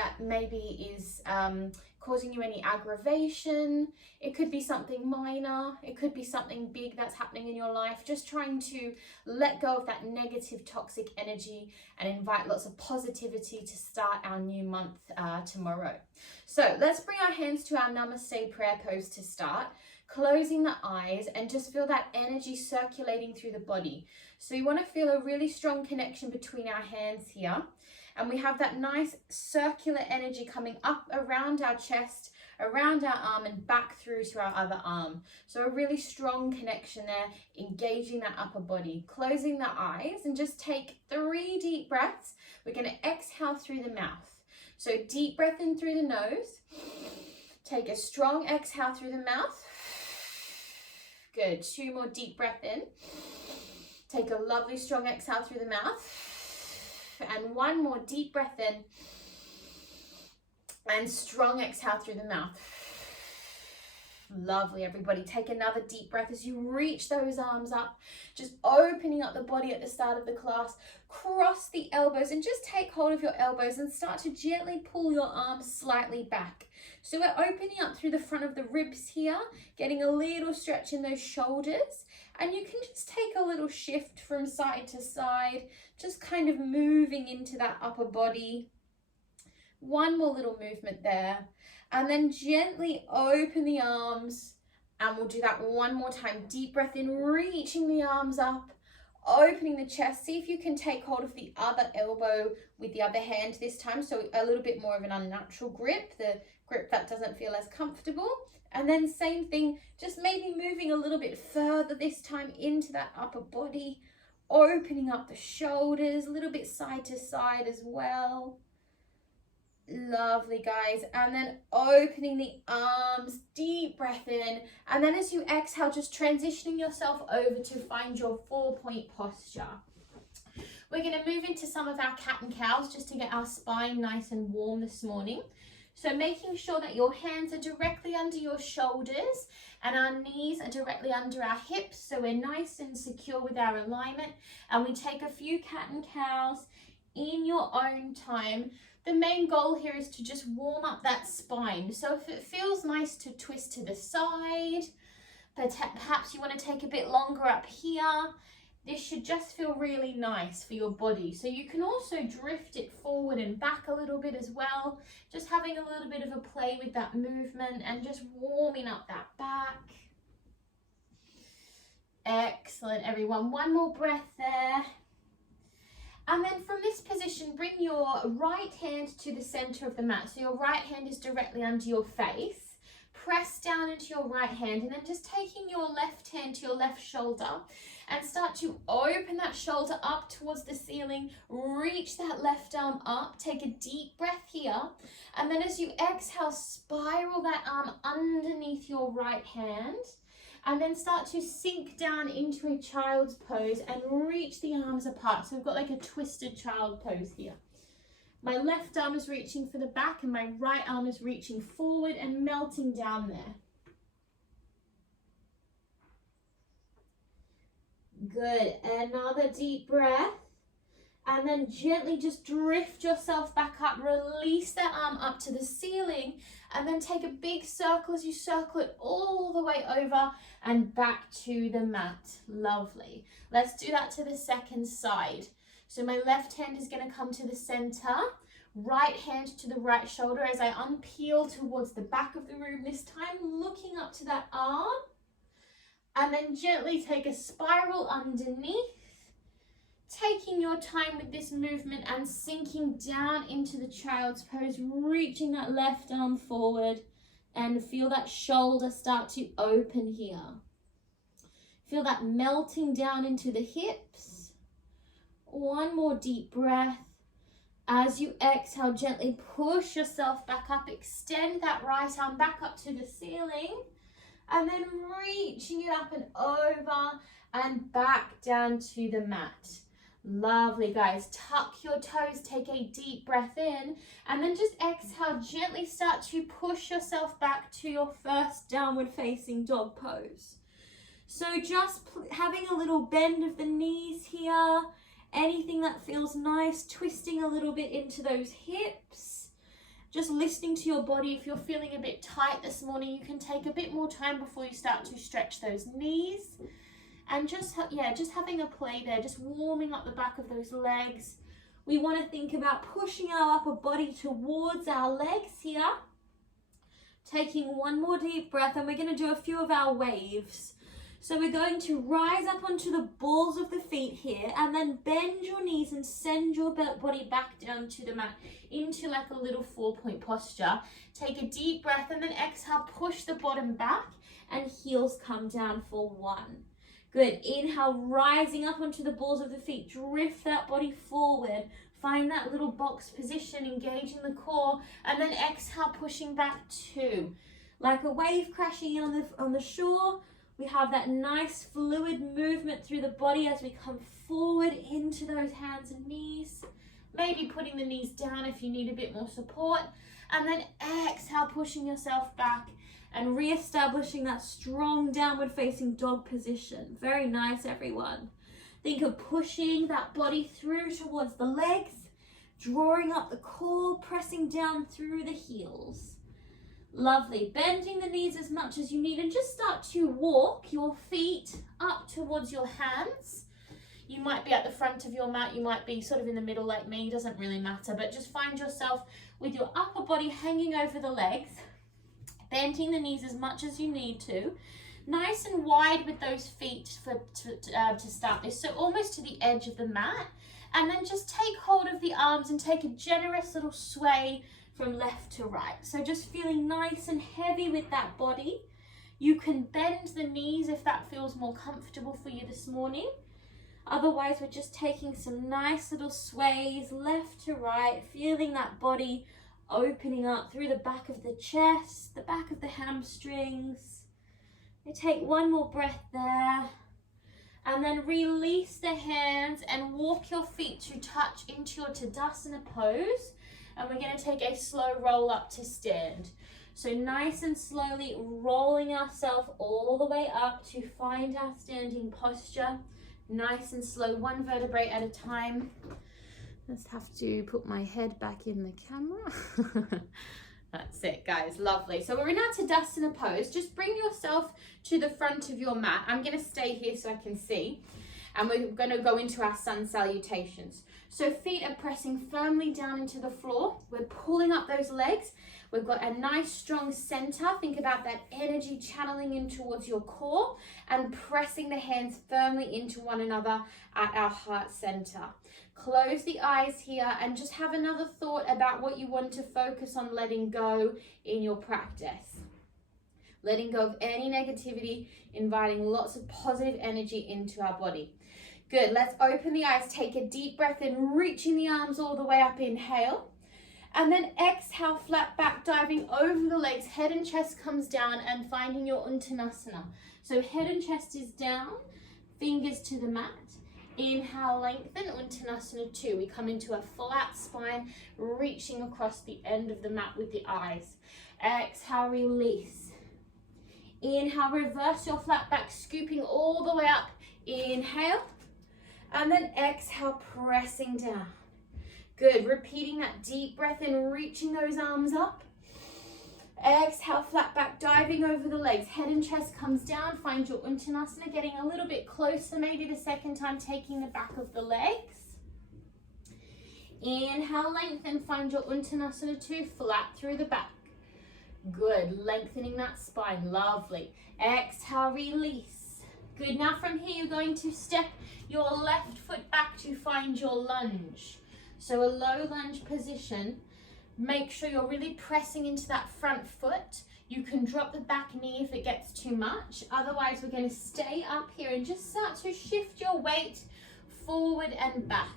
that maybe is causing you any aggravation. It could be something minor, it could be something big that's happening in your life. Just trying to let go of that negative, toxic energy and invite lots of positivity to start our new month tomorrow. So let's bring our hands to our Namaste prayer pose to start, closing the eyes and just feel that energy circulating through the body. So you want to feel a really strong connection between our hands here. And we have that nice circular energy coming up around our chest, around our arm and back through to our other arm. So a really strong connection there, engaging that upper body. Closing the eyes and just take 3 deep breaths. We're going to exhale through the mouth. So deep breath in through the nose. Take a strong exhale through the mouth. Good. 2 more deep breath in. Take a lovely strong exhale through the mouth. And 1 more deep breath in. And strong exhale through the mouth. Lovely, everybody. Take another deep breath as you reach those arms up. Just opening up the body at the start of the class. Cross the elbows and just take hold of your elbows and start to gently pull your arms slightly back. So we're opening up through the front of the ribs here, getting a little stretch in those shoulders. And you can just take a little shift from side to side, just kind of moving into that upper body. 1 more little movement there. And then gently open the arms. And we'll do that 1 more time. Deep breath in, reaching the arms up, opening the chest. See if you can take hold of the other elbow with the other hand this time. So a little bit more of an unnatural grip, the grip that doesn't feel as comfortable. And then same thing, just maybe moving a little bit further this time into that upper body, opening up the shoulders, a little bit side to side as well. Lovely, guys. And then opening the arms, deep breath in. And then as you exhale, just transitioning yourself over to find your 4-point posture. We're going to move into some of our cat and cows just to get our spine nice and warm this morning. So making sure that your hands are directly under your shoulders and our knees are directly under our hips. So we're nice and secure with our alignment. And we take a few cat and cows in your own time. The main goal here is to just warm up that spine. So if it feels nice to twist to the side, but perhaps you want to take a bit longer up here, this should just feel really nice for your body. So you can also drift it forward and back a little bit as well. Just having a little bit of a play with that movement and just warming up that back. Excellent, everyone. 1 more breath there. And then from this position, bring your right hand to the center of the mat. So your right hand is directly under your face. Press down into your right hand and then just taking your left hand to your left shoulder and start to open that shoulder up towards the ceiling. Reach that left arm up. Take a deep breath here. And then as you exhale, spiral that arm underneath your right hand. And then start to sink down into a child's pose and reach the arms apart. So we've got like a twisted child pose here. My left arm is reaching for the back and my right arm is reaching forward and melting down there. Good. Another deep breath. And then gently just drift yourself back up. Release that arm up to the ceiling. And then take a big circle as you circle it all the way over and back to the mat. Lovely. Let's do that to the second side. So my left hand is going to come to the center, right hand to the right shoulder as I unpeel towards the back of the room, this time looking up to that arm. And then gently take a spiral underneath, taking your time with this movement and sinking down into the child's pose, reaching that left arm forward and feel that shoulder start to open here. Feel that melting down into the hips. 1 more deep breath. As you exhale, gently push yourself back up. Extend that right arm back up to the ceiling. And then reaching it up and over and back down to the mat. Lovely, guys. Tuck your toes, take a deep breath in, and then just exhale, gently start to push yourself back to your first downward facing dog pose. So just having a little bend of the knees here, anything that feels nice, twisting a little bit into those hips, Just listening to your body. If you're feeling a bit tight this morning, you can take a bit more time before you start to stretch those knees. And just having a play there, just warming up the back of those legs. We want to think about pushing our upper body towards our legs here. Taking one more deep breath, and we're going to do a few of our waves. So we're going to rise up onto the balls of the feet here, and then bend your knees and send your body back down to the mat into like a little 4-point posture. Take a deep breath and then exhale, push the bottom back and heels come down for 1. Good. Inhale, rising up onto the balls of the feet. Drift that body forward. Find that little box position, engaging the core, and then exhale, pushing back 2. Like a wave crashing in on the shore, we have that nice fluid movement through the body as we come forward into those hands and knees. Maybe putting the knees down if you need a bit more support. And then exhale, pushing yourself back and re-establishing that strong downward facing dog position. Very nice, everyone. Think of pushing that body through towards the legs, drawing up the core, pressing down through the heels. Lovely. Bending the knees as much as you need, and just start to walk your feet up towards your hands. You might be at the front of your mat, you might be sort of in the middle like me, doesn't really matter, but just find yourself with your upper body hanging over the legs, bending the knees as much as you need to. Nice and wide with those feet to start this, so almost to the edge of the mat. And then just take hold of the arms and take a generous little sway from left to right. So just feeling nice and heavy with that body. You can bend the knees if that feels more comfortable for you this morning. Otherwise, we're just taking some nice little sways left to right, feeling that body opening up through the back of the chest, the back of the hamstrings. You take one more breath there, and then release the hands and walk your feet to touch into your Tadasana pose. And we're going to take a slow roll up to stand. So nice and slowly rolling ourselves all the way up to find our standing posture. Nice and slow, one vertebrae at a time. Just have to put my head back in the camera. That's it, guys. Lovely. So we're in our Tadasana pose. Just bring yourself to the front of your mat. I'm going to stay here so I can see. And we're going to go into our sun salutations. So feet are pressing firmly down into the floor. We're pulling up those legs. We've got a nice strong center. Think about that energy channeling in towards your core and pressing the hands firmly into one another at our heart center. Close the eyes here and just have another thought about what you want to focus on letting go in your practice. Letting go of any negativity, inviting lots of positive energy into our body. Good, let's open the eyes, take a deep breath in, reaching the arms all the way up, inhale. And then exhale, flat back, diving over the legs, head and chest comes down and finding your Uttanasana. So head and chest is down, fingers to the mat. Inhale, lengthen, Uttanasana 2. We come into a flat spine, reaching across the end of the mat with the eyes. Exhale, release. Inhale, reverse your flat back, scooping all the way up. Inhale, and then exhale, pressing down. Good, repeating that deep breath in, reaching those arms up. Exhale, flat back, diving over the legs. Head and chest comes down, find your Uttanasana, getting a little bit closer, maybe the second time, taking the back of the legs. Inhale, lengthen, find your Uttanasana 2, flat through the back. Good, lengthening that spine, lovely. Exhale, release. Good, now from here you're going to step your left foot back to find your lunge. So a low lunge position. Make sure you're really pressing into that front foot. You can drop the back knee if it gets too much. Otherwise, we're going to stay up here and just start to shift your weight forward and back.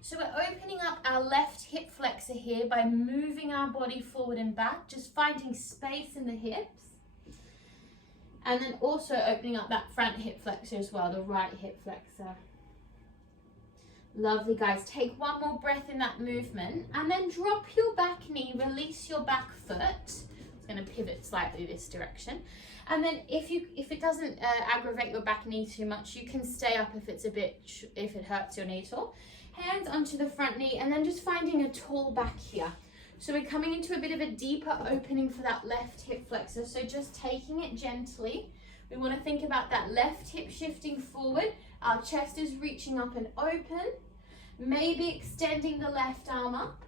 So we're opening up our left hip flexor here by moving our body forward and back, just finding space in the hips. And then also opening up that front hip flexor as well, the right hip flexor. Lovely, guys. Take one more breath in that movement and then drop your back knee, release your back foot. It's going to pivot slightly this direction. And then if it doesn't aggravate your back knee too much, you can stay up if it hurts your knee at all. Hands onto the front knee and then just finding a tall back here. So we're coming into a bit of a deeper opening for that left hip flexor. So just taking it gently. We want to think about that left hip shifting forward. Our chest is reaching up and open. Maybe extending the left arm up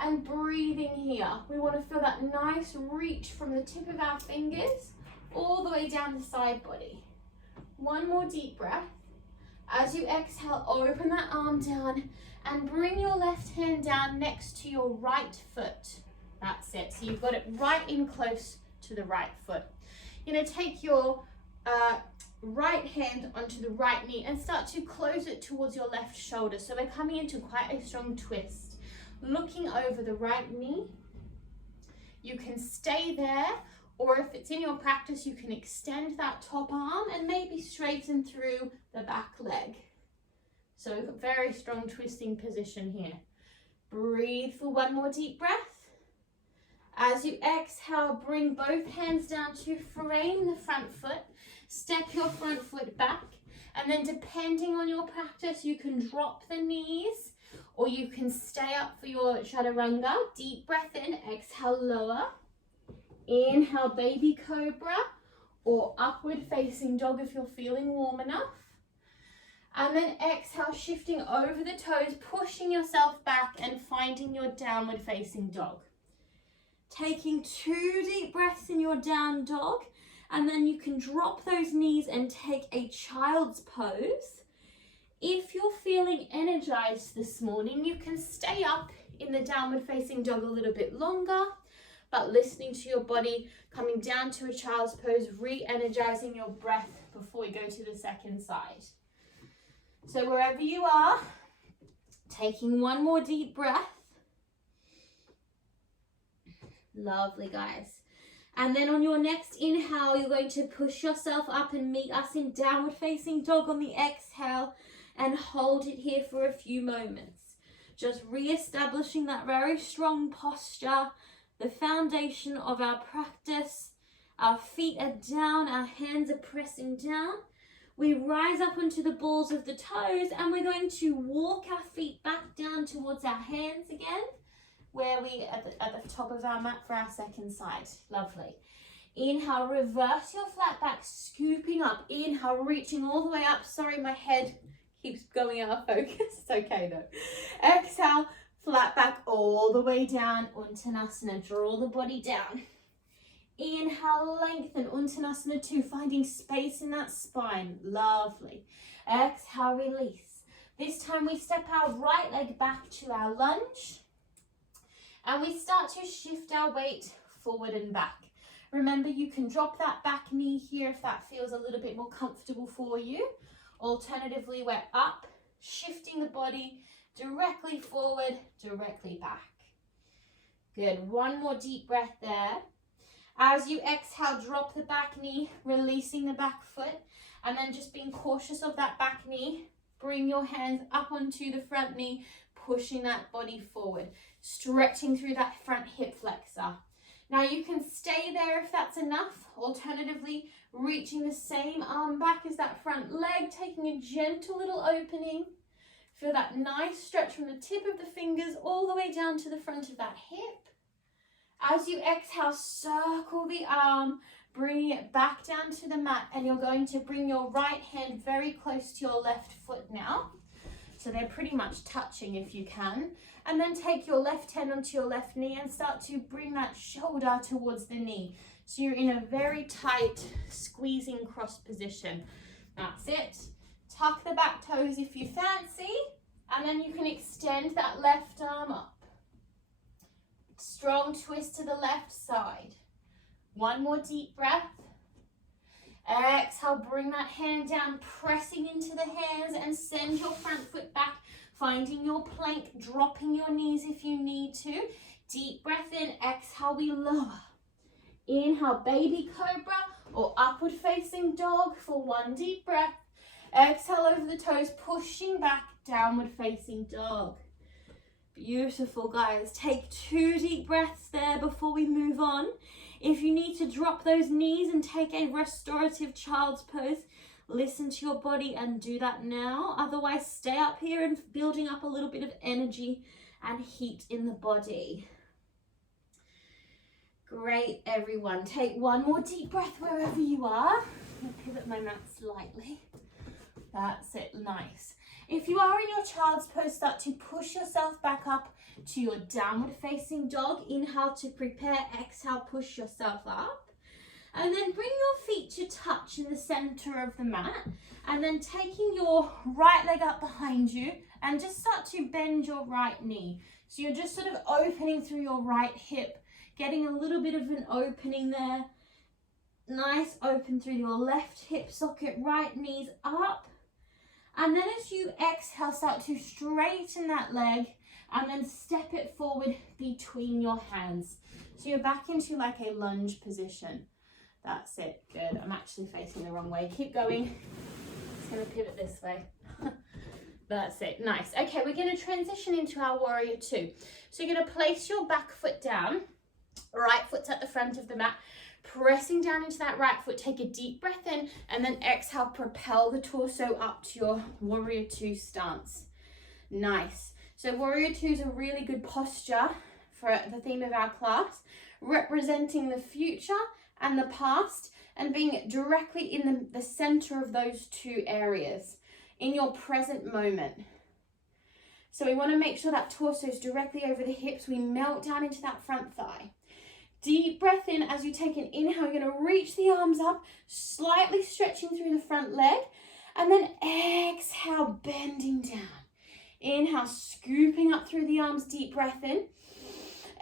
and breathing here. We want to feel that nice reach from the tip of our fingers all the way down the side body. One more deep breath. As you exhale, open that arm down and bring your left hand down next to your right foot. That's it. So you've got it right in close to the right foot. You're going to take your right hand onto the right knee and start to close it towards your left shoulder. So we're coming into quite a strong twist. Looking over the right knee. You can stay there, or if it's in your practice, you can extend that top arm and maybe straighten through the back leg. So we've got very strong twisting position here. Breathe for one more deep breath. As you exhale, bring both hands down to frame the front foot. Step your front foot back. And then depending on your practice, you can drop the knees or you can stay up for your chaturanga. Deep breath in, exhale, lower. Inhale, baby cobra or upward facing dog if you're feeling warm enough. And then exhale, shifting over the toes, pushing yourself back and finding your downward facing dog. Taking 2 deep breaths in your down dog, and then you can drop those knees and take a child's pose. If you're feeling energized this morning, you can stay up in the downward facing dog a little bit longer, but listening to your body, coming down to a child's pose, re-energizing your breath before we go to the second side. So wherever you are, taking one more deep breath. Lovely, guys. And then on your next inhale, you're going to push yourself up and meet us in downward facing dog on the exhale and hold it here for a few moments. Just re-establishing that very strong posture, the foundation of our practice. Our feet are down, our hands are pressing down. We rise up onto the balls of the toes and we're going to walk our feet back down towards our hands again, where we at the top of our mat for our second side. Lovely. Inhale, reverse your flat back, scooping up. Inhale, reaching all the way up. Sorry, my head keeps going out of focus. It's okay though. Exhale, flat back all the way down. Uttanasana, draw the body down. Inhale, lengthen, Uttanasana 2, finding space in that spine. Lovely. Exhale, release. This time we step our right leg back to our lunge. And we start to shift our weight forward and back. Remember, you can drop that back knee here if that feels a little bit more comfortable for you. Alternatively, we're up, shifting the body directly forward, directly back. Good. One more deep breath there. As you exhale, drop the back knee, releasing the back foot, and then just being cautious of that back knee. Bring your hands up onto the front knee, pushing that body forward, stretching through that front hip flexor. Now you can stay there if that's enough. Alternatively, reaching the same arm back as that front leg, taking a gentle little opening. Feel that nice stretch from the tip of the fingers all the way down to the front of that hip. As you exhale, circle the arm, bringing it back down to the mat, and you're going to bring your right hand very close to your left foot now. So they're pretty much touching if you can. And then take your left hand onto your left knee and start to bring that shoulder towards the knee. So you're in a very tight, squeezing cross position. That's it. Tuck the back toes if you fancy, and then you can extend that left arm up. Strong twist to the left side. One more deep breath. Exhale, bring that hand down, pressing into the hands and send your front foot back, finding your plank, dropping your knees if you need to. Deep breath in, exhale, we lower. Inhale, baby cobra or upward facing dog for one deep breath. Exhale over the toes, pushing back, downward facing dog. Beautiful, guys. Take 2 deep breaths there before we move on. If you need to drop those knees and take a restorative child's pose, listen to your body and do that now. Otherwise, stay up here and building up a little bit of energy and heat in the body. Great, everyone. Take one more deep breath wherever you are. I'm going to pivot my mat slightly. That's it, nice. If you are in your child's pose, start to push yourself back up to your downward facing dog. Inhale to prepare, exhale, push yourself up. And then bring your feet to touch in the center of the mat. And then taking your right leg up behind you and just start to bend your right knee. So you're just sort of opening through your right hip, getting a little bit of an opening there. Nice open through your left hip socket, right knees up. And then as you exhale, start to straighten that leg and then step it forward between your hands. So you're back into like a lunge position. That's it, good. I'm actually facing the wrong way. Keep going. It's gonna pivot this way. That's it, nice. Okay, we're gonna transition into our warrior two. So you're gonna place your back foot down, right foot's at the front of the mat, pressing down into that right foot, take a deep breath in, and then exhale, propel the torso up to your warrior two stance. Nice. So warrior two is a really good posture for the theme of our class, representing the future and the past and being directly in the center of those two areas in your present moment. So we want to make sure that torso is directly over the hips. We melt down into that front thigh. Deep breath in. As you take an inhale, you're going to reach the arms up, slightly stretching through the front leg, and then exhale, bending down. Inhale, scooping up through the arms, deep breath in.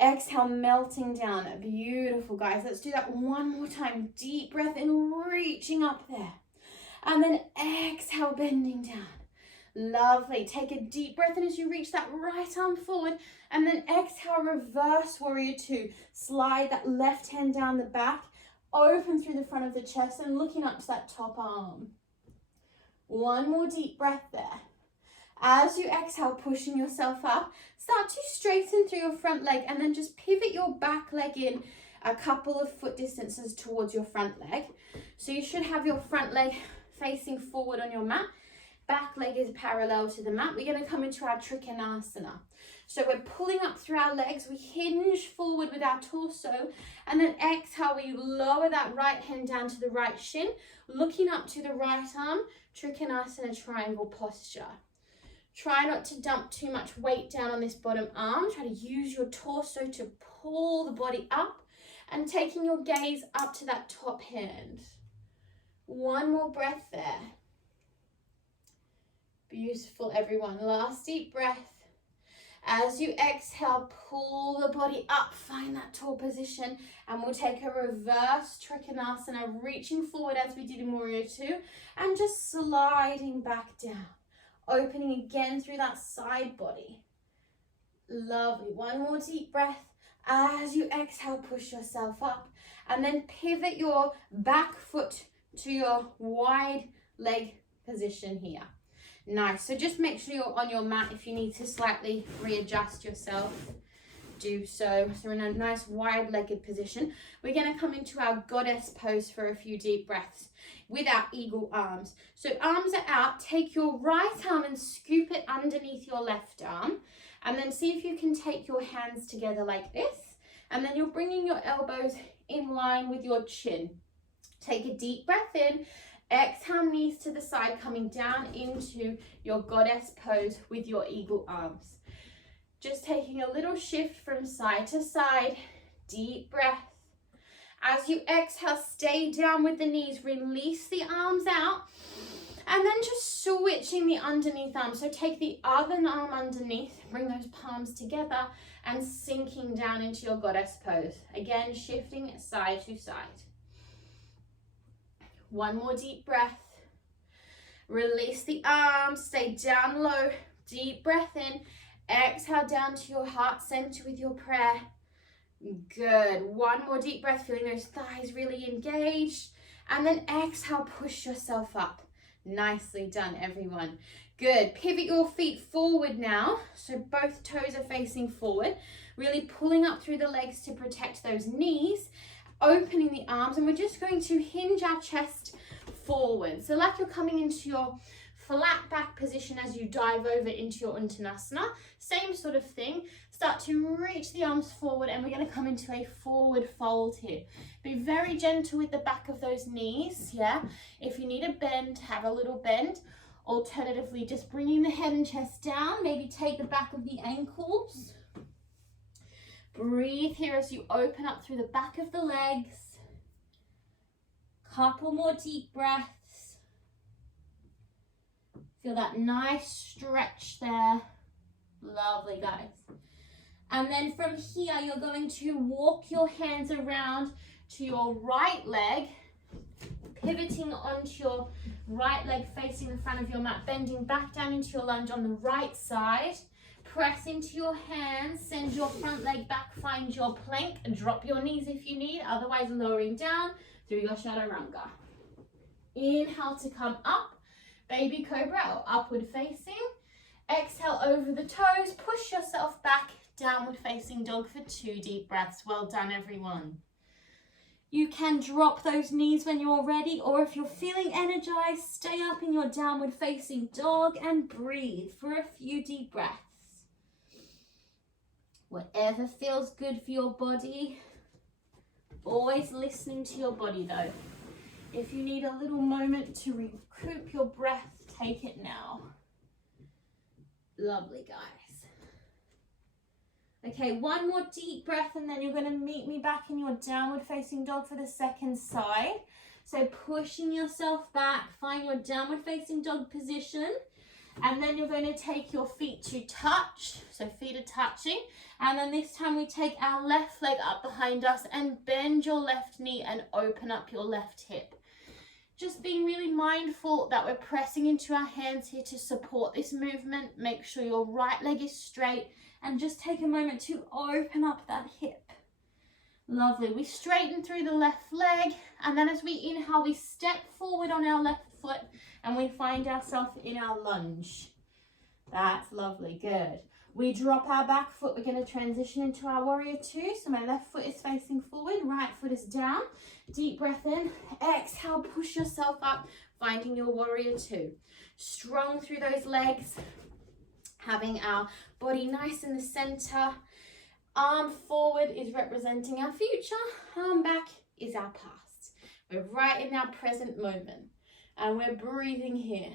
Exhale, melting down. Beautiful, guys. Let's do that one more time. Deep breath in, reaching up there. And then exhale, bending down. Lovely. Take a deep breath in as you reach that right arm forward, and then exhale, reverse warrior two. Slide that left hand down the back, open through the front of the chest and looking up to that top arm. One more deep breath there. As you exhale, pushing yourself up, start to straighten through your front leg and then just pivot your back leg in a couple of foot distances towards your front leg. So you should have your front leg facing forward on your mat. Back leg is parallel to the mat. We're going to come into our Trikonasana. So we're pulling up through our legs. We hinge forward with our torso. And then exhale, we lower that right hand down to the right shin, looking up to the right arm. Trikonasana triangle posture. Try not to dump too much weight down on this bottom arm. Try to use your torso to pull the body up and taking your gaze up to that top hand. One more breath there. Beautiful, everyone. Last deep breath. As you exhale, pull the body up, find that tall position, and we'll take a reverse Trikonasana, reaching forward as we did in Warrior Two, and just sliding back down. Opening again through that side body. Lovely. One more deep breath. As you exhale, push yourself up, and then pivot your back foot to your wide leg position here. Nice. So just make sure you're on your mat. If you need to slightly readjust yourself, do so. So we're in a nice wide-legged position. We're going to come into our goddess pose for a few deep breaths with our eagle arms. So arms are out. Take your right arm and scoop it underneath your left arm. And then see if you can take your hands together like this. And then you're bringing your elbows in line with your chin. Take a deep breath in. Exhale, knees to the side, coming down into your goddess pose with your eagle arms. Just taking a little shift from side to side. Deep breath. As you exhale, stay down with the knees. Release the arms out. And then just switching the underneath arm. So take the other arm underneath, bring those palms together and sinking down into your goddess pose. Again, shifting side to side. One more deep breath. Release the arms, stay down low. Deep breath in. Exhale down to your heart center with your prayer. Good. One more deep breath, feeling those thighs really engaged. And then exhale, push yourself up. Nicely done, everyone. Good. Pivot your feet forward now. So both toes are facing forward. Really pulling up through the legs to protect those knees. Opening the arms, and we're just going to hinge our chest forward. So like you're coming into your flat back position as you dive over into your Uttanasana. Same sort of thing. start to reach the arms forward, and we're going to come into a forward fold here. Be very gentle with the back of those knees, yeah? If you need a bend, have a little bend. Alternatively, just bringing the head and chest down, maybe take the back of the ankles. Breathe here as you open up through the back of the legs. Couple more deep breaths. Feel that nice stretch there. Lovely, guys. And then from here, you're going to walk your hands around to your right leg, pivoting onto your right leg facing the front of your mat, bending back down into your lunge on the right side. Press into your hands, send your front leg back, find your plank, and drop your knees if you need, otherwise lowering down through your chaturanga. Inhale to come up, baby cobra or upward facing. Exhale over the toes, push yourself back, downward facing dog for 2 deep breaths. Well done, everyone. You can drop those knees when you're ready, or if you're feeling energized, stay up in your downward facing dog and breathe for a few deep breaths. Whatever feels good for your body. Always listening to your body though. If you need a little moment to recoup your breath, take it now. Lovely, guys. Okay, one more deep breath, and then you're going to meet me back in your downward facing dog for the second side. So pushing yourself back, find your downward facing dog position. And then you're going to take your feet to touch, so feet are touching. And then this time we take our left leg up behind us and bend your left knee and open up your left hip. Just being really mindful that we're pressing into our hands here to support this movement. Make sure your right leg is straight and just take a moment to open up that hip. Lovely. We straighten through the left leg, and then as we inhale, we step forward on our left foot and we find ourselves in our lunge. That's lovely. Good. We drop our back foot. We're going to transition into our warrior 2. So my left foot is facing forward, right foot is down. Deep breath in. Exhale, push yourself up, finding your warrior 2. Strong through those legs, having our body nice in the center. Arm forward is representing our future. Arm back is our past. We're right in our present moment. And we're breathing here.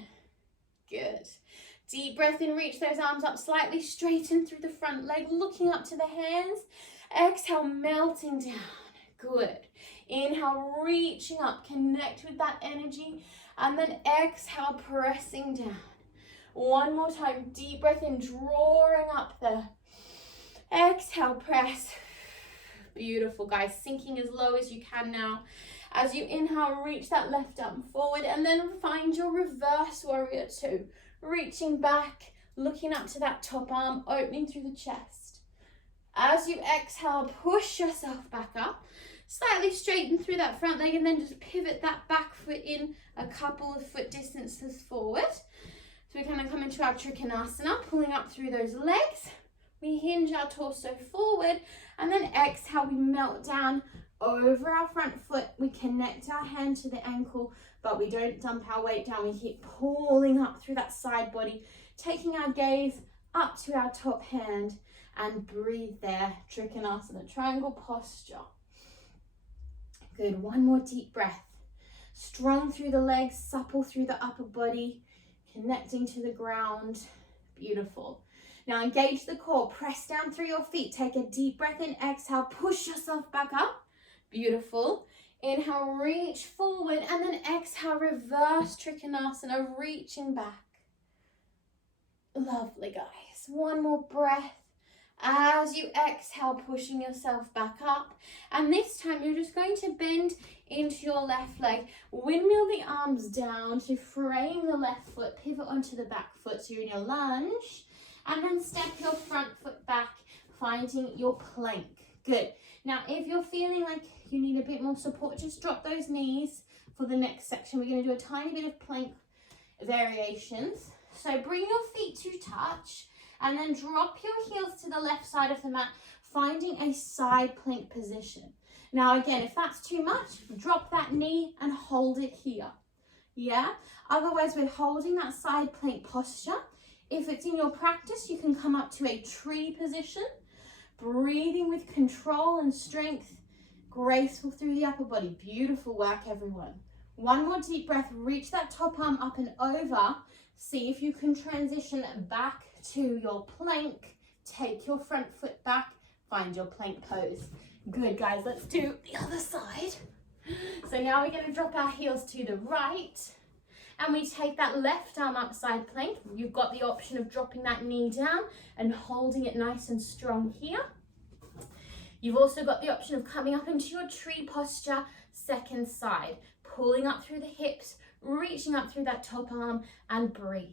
Good. Deep breath in, reach those arms up slightly, straighten through the front leg, looking up to the hands. Exhale, melting down. Good. Inhale, reaching up, connect with that energy. And then exhale, pressing down. One more time, deep breath in, drawing up there. Exhale, press. Beautiful, guys. Sinking as low as you can now. As you inhale, reach that left arm forward and then find your reverse warrior 2. Reaching back, looking up to that top arm, opening through the chest. As you exhale, push yourself back up. Slightly straighten through that front leg and then just pivot that back foot in a couple of foot distances forward. So we're going to come into our Trikonasana, pulling up through those legs. We hinge our torso forward and then exhale, we melt down over our front foot. We connect our hand to the ankle, but we don't dump our weight down. We keep pulling up through that side body, taking our gaze up to our top hand and breathe there. Trikonasana, triangle posture. Good, one more deep breath. Strong through the legs, supple through the upper body, connecting to the ground. Beautiful. Now engage the core, press down through your feet. Take a deep breath in, exhale, push yourself back up. Beautiful. Inhale, reach forward, and then exhale, reverse Trikonasana, reaching back. Lovely, guys. One more breath. As you exhale, pushing yourself back up. And this time, you're just going to bend into your left leg. Windmill the arms down to frame the left foot, pivot onto the back foot, so you're in your lunge. And then step your front foot back, finding your plank. Good. Now, if you're feeling like you need a bit more support, just drop those knees for the next section. We're going to do a tiny bit of plank variations. So bring your feet to touch and then drop your heels to the left side of the mat, finding a side plank position. Now, again, if that's too much, drop that knee and hold it here. Yeah? Otherwise, we're holding that side plank posture. If it's in your practice, you can come up to a tree position. breathing with control and strength, graceful through the upper body. Beautiful work, everyone. One more deep breath, reach that top arm up and over. See if you can transition back to your plank. Take your front foot back, find your plank pose. Good, guys, let's do the other side. So now we're gonna drop our heels to the right, and we take that left arm up side plank. You've got the option of dropping that knee down and holding it nice and strong here. You've also got the option of coming up into your tree posture, second side, pulling up through the hips, reaching up through that top arm, and breathe.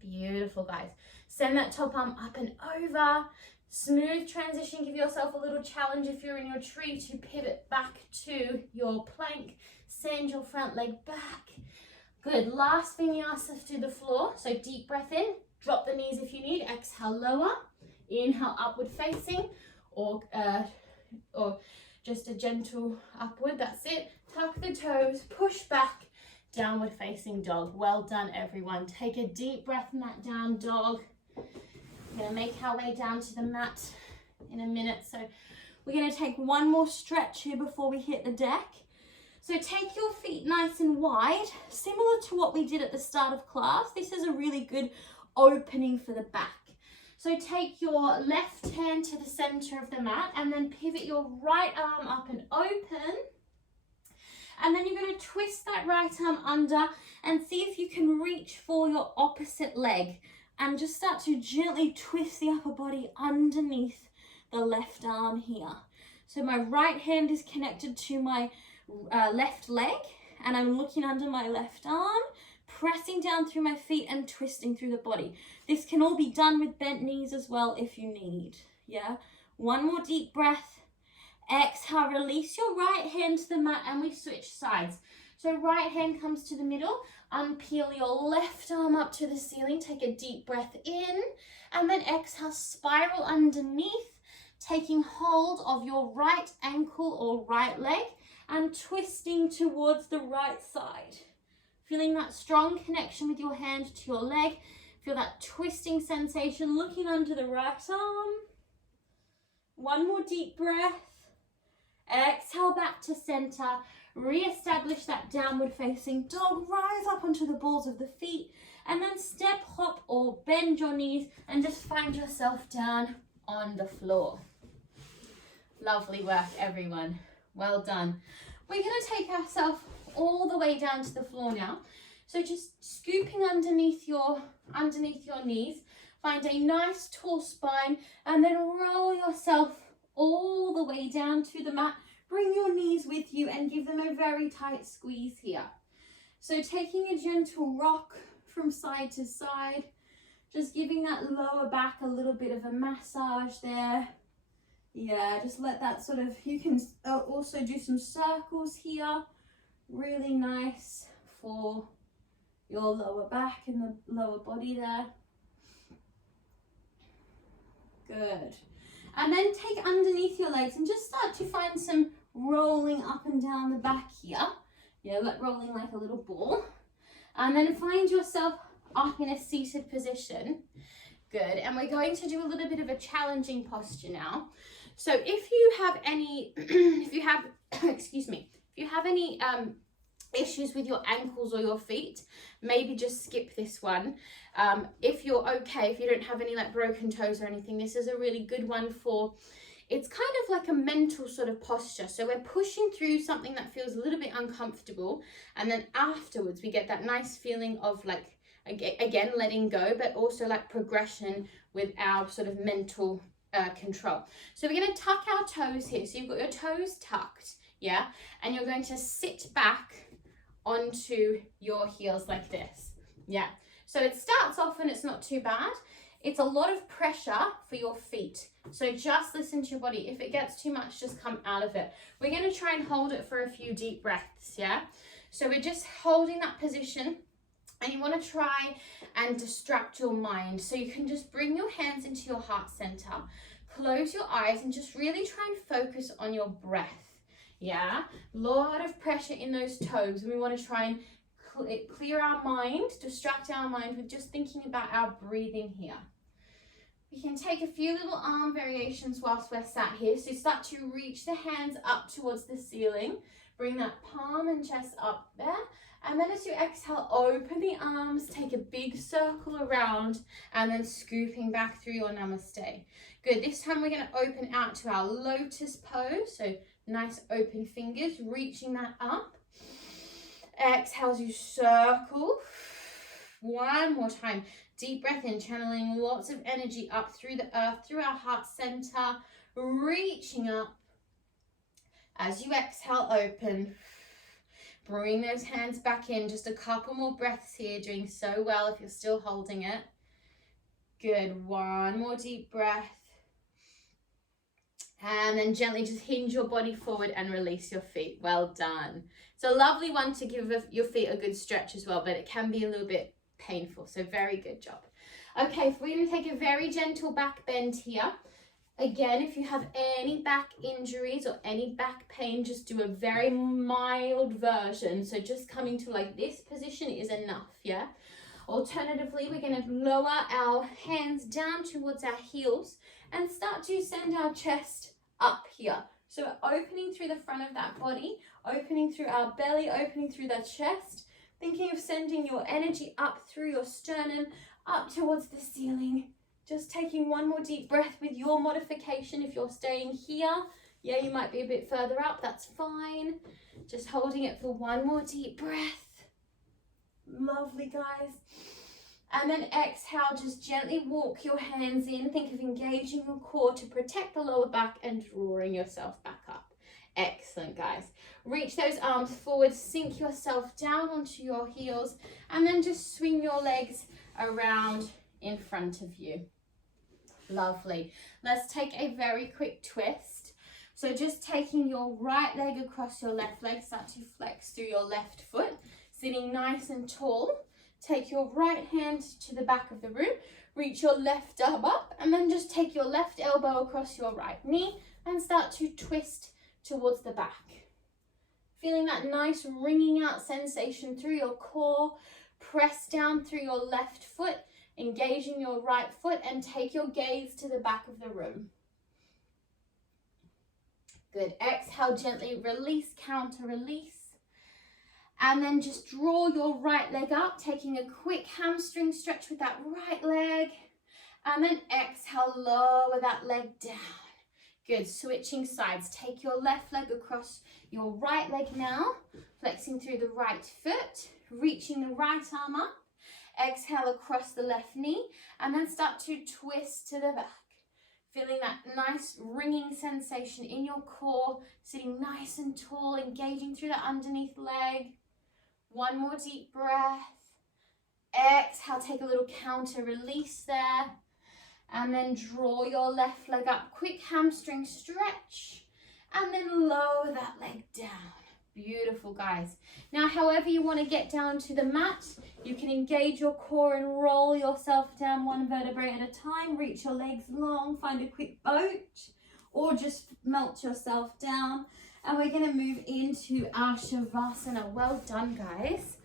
Beautiful, guys. Send that top arm up and over. Smooth transition. Give yourself a little challenge if you're in your tree to pivot back to your plank. Send your front leg back. Good. Last vinyasa to the floor. So deep breath in. Drop the knees if you need. Exhale, lower. Inhale, upward facing, or just a gentle upward. That's it. Tuck the toes. Push back. Downward facing dog. Well done, everyone. Take a deep breath, mat down dog. We're going to make our way down to the mat in a minute. So we're going to take one more stretch here before we hit the deck. So take your feet nice and wide, similar to what we did at the start of class. This is a really good opening for the back. So take your left hand to the center of the mat and then pivot your right arm up and open. And then you're going to twist that right arm under and see if you can reach for your opposite leg. And just start to gently twist the upper body underneath the left arm here. So my right hand is connected to my left leg, and I'm looking under my left arm, pressing down through my feet and twisting through the body. This can all be done with bent knees as well if you need. Yeah. One more deep breath. Exhale, release your right hand to the mat and we switch sides. So right hand comes to the middle, unpeel your left arm up to the ceiling, take a deep breath in, and then exhale, spiral underneath, taking hold of your right ankle or right leg and twisting towards the right side. Feeling that strong connection with your hand to your leg, feel that twisting sensation, looking under the right arm. One more deep breath. Exhale back to center. Re-establish that downward facing dog. Rise up onto the balls of the feet and then step, hop or bend your knees and just find yourself down on the floor. Lovely work, everyone. Well done. We're going to take ourselves all the way down to the floor now. So just scooping underneath your knees. Find a nice tall spine and then roll yourself all the way down to the mat. Bring your knees with you and give them a very tight squeeze here. So taking a gentle rock from side to side, just giving that lower back a little bit of a massage there. Yeah, just let that sort of, you can also do some circles here. Really nice for your lower back and the lower body there. Good. And then take underneath your legs and just start to find some rolling up and down the back here. Yeah, like rolling like a little ball. And then find yourself up in a seated position. Good. And we're going to do a little bit of a challenging posture now. So if you have any, excuse me, if you have any issues with your ankles or your feet, maybe just skip this one. If you're okay, if you don't have any like broken toes or anything, this is a really good one for, it's kind of like a mental sort of posture. So we're pushing through something that feels a little bit uncomfortable, and then afterwards we get that nice feeling of like, again, letting go, but also like progression with our sort of mental control. So we're going to tuck our toes here. So you've got your toes tucked, yeah, and you're going to sit back onto your heels like this. Yeah, so it starts off and it's not too bad. It's a lot of pressure for your feet, so just listen to your body. If it gets too much, just come out of it. We're going to try and hold it for a few deep breaths. Yeah, so we're just holding that position, and you want to try and distract your mind. So you can just bring your hands into your heart center, close your eyes, and just really try and focus on your breath. Yeah, lot of pressure in those toes, and we want to try and clear our mind, distract our mind with just thinking about our breathing here. We can take a few little arm variations whilst we're sat here. So start to reach the hands up towards the ceiling. Bring that palm and chest up there. And then as you exhale, open the arms, take a big circle around, and then scooping back through your namaste. Good, this time we're gonna open out to our lotus pose. So nice open fingers, reaching that up. Exhale as you circle. One more time. Deep breath in, channeling lots of energy up through the earth, through our heart center, reaching up. As you exhale, open. Bring those hands back in. Just a couple more breaths here. Doing so well if you're still holding it. Good. One more deep breath. And then gently just hinge your body forward and release your feet. Well done. It's a lovely one to give your feet a good stretch as well, but it can be a little bit painful. So very good job. Okay, we're going to take a very gentle back bend here. Again, if you have any back injuries or any back pain, just do a very mild version. So just coming to like this position is enough, yeah? Alternatively, we're going to lower our hands down towards our heels and start to send our chest up here. So we're opening through the front of that body, opening through our belly, opening through the chest, thinking of sending your energy up through your sternum, up towards the ceiling. Just taking one more deep breath with your modification. If you're staying here, yeah, you might be a bit further up, that's fine. Just holding it for one more deep breath. Lovely, guys. And then exhale, just gently walk your hands in. Think of engaging your core to protect the lower back and drawing yourself back up. Excellent, guys. Reach those arms forward, sink yourself down onto your heels, and then just swing your legs around in front of you. Lovely. Let's take a very quick twist. So just taking your right leg across your left leg, start to flex through your left foot, sitting nice and tall. Take your right hand to the back of the room, reach your left arm up, and then just take your left elbow across your right knee and start to twist towards the back. Feeling that nice ringing out sensation through your core. Press down through your left foot, engaging your right foot, and take your gaze to the back of the room. Good. Exhale, gently release, counter release. And then just draw your right leg up, taking a quick hamstring stretch with that right leg. And then exhale, lower that leg down. Good, switching sides. Take your left leg across your right leg now, flexing through the right foot, reaching the right arm up. Exhale across the left knee, and then start to twist to the back. Feeling that nice ringing sensation in your core, sitting nice and tall, engaging through the underneath leg. One more deep breath. Exhale, take a little counter release there. And then draw your left leg up, quick hamstring stretch, and then lower that leg down. Beautiful, guys. Now, however you want to get down to the mat, you can engage your core and roll yourself down one vertebrae at a time. Reach your legs long, find a quick boat, or just melt yourself down. And we're going to move into our Shavasana. Well done, guys.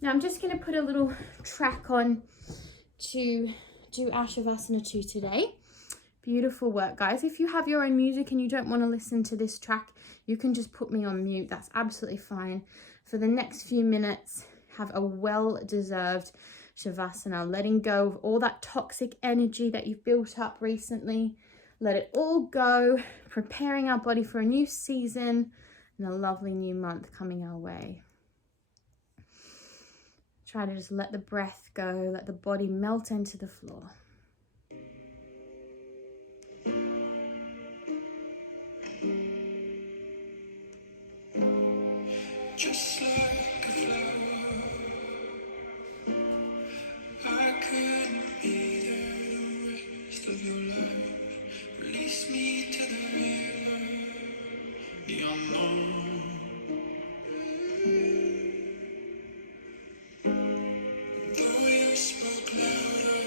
Now, I'm just going to put a little track on to do our Shavasana 2 today. Beautiful work, guys. If you have your own music and you don't want to listen to this track, you can just put me on mute. That's absolutely fine. For the next few minutes, have a well-deserved Shavasana, letting go of all that toxic energy that you've built up recently. Let it all go, preparing our body for a new season and a lovely new month coming our way. Try to just let the breath go, let the body melt into the floor. Just like a flower, I couldn't be there the rest of your life. Release me to the river, the unknown. Though you spoke louder,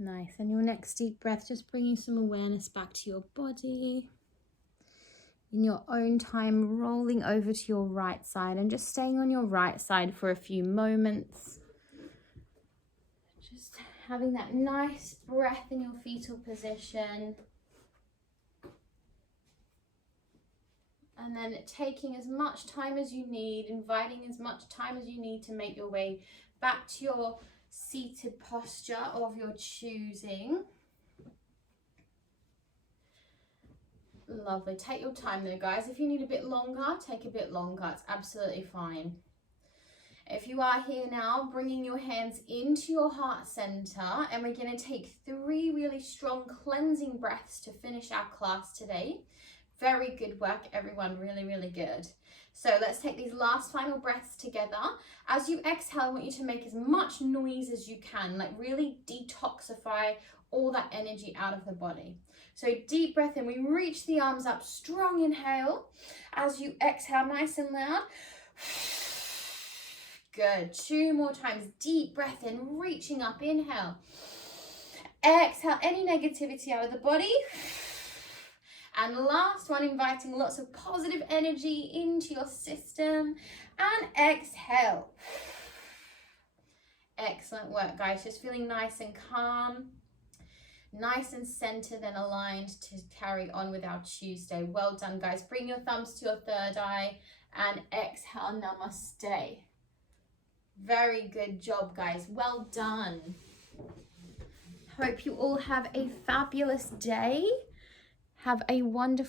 Nice. And your next deep breath, just bringing some awareness back to your body. In your own time, rolling over to your right side and just staying on your right side for a few moments. Just having that nice breath in your fetal position. And then taking as much time as you need, inviting as much time as you need to make your way back to your seated posture of your choosing. Lovely. Take your time there, guys. If you need a bit longer, take a bit longer. It's absolutely fine. If you are here now, bringing your hands into your heart center, and we're going to take 3 really strong cleansing breaths to finish our class today. Very good work, everyone. Really, really good. So let's take these last final breaths together. As you exhale, I want you to make as much noise as you can, like really detoxify all that energy out of the body. So deep breath in, we reach the arms up, strong inhale. As you exhale, nice and loud. Good, 2 more times, deep breath in, reaching up, inhale. Exhale any negativity out of the body. And last one, inviting lots of positive energy into your system. And exhale. Excellent work, guys. Just feeling nice and calm, nice and centered and aligned to carry on with our Tuesday. Well done, guys. Bring your thumbs to your third eye and exhale, namaste. Very good job, guys. Well done. Hope you all have a fabulous day. Have a wonderful